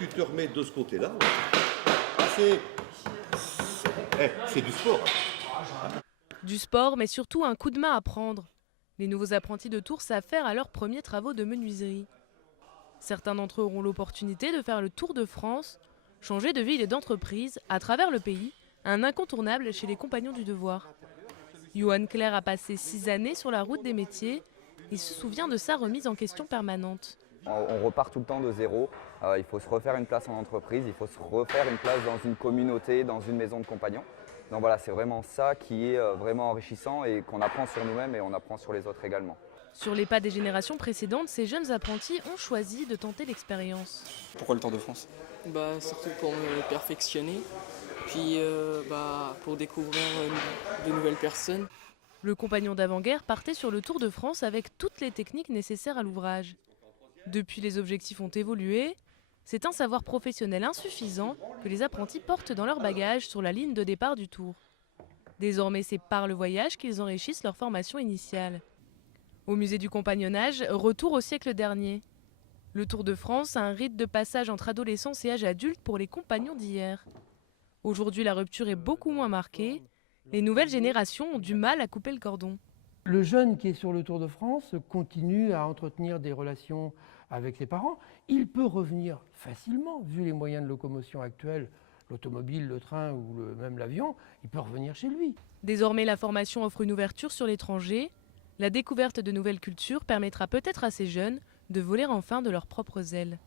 Tu te remets de ce côté-là. C'est du sport. Du sport, mais surtout un coup de main à prendre. Les nouveaux apprentis de Tours savent faire à leurs premiers travaux de menuiserie. Certains d'entre eux auront l'opportunité de faire le tour de France, changer de ville et d'entreprise à travers le pays, un incontournable chez les compagnons du devoir. Johan Claire a passé 6 années sur la route des métiers. Il se souvient de sa remise en question permanente. On repart tout le temps de zéro. Il faut se refaire une place en entreprise, il faut se refaire une place dans une communauté, dans une maison de compagnons. Donc voilà, c'est vraiment ça qui est vraiment enrichissant et qu'on apprend sur nous-mêmes et on apprend sur les autres également. Sur les pas des générations précédentes, ces jeunes apprentis ont choisi de tenter l'expérience. Pourquoi le Tour de France? Surtout pour me perfectionner, puis pour découvrir de nouvelles personnes. Le compagnon d'avant-guerre partait sur le Tour de France avec toutes les techniques nécessaires à l'ouvrage. Depuis, les objectifs ont évolué. C'est un savoir professionnel insuffisant que les apprentis portent dans leur bagage sur la ligne de départ du Tour. Désormais, c'est par le voyage qu'ils enrichissent leur formation initiale. Au musée du compagnonnage, retour au siècle dernier. Le Tour de France a un rite de passage entre adolescence et âge adulte pour les compagnons d'hier. Aujourd'hui, la rupture est beaucoup moins marquée. Les nouvelles générations ont du mal à couper le cordon. Le jeune qui est sur le Tour de France continue à entretenir des relations avec ses parents. Il peut revenir facilement, vu les moyens de locomotion actuels, l'automobile, le train ou même l'avion, il peut revenir chez lui. Désormais, la formation offre une ouverture sur l'étranger. La découverte de nouvelles cultures permettra peut-être à ces jeunes de voler enfin de leurs propres ailes.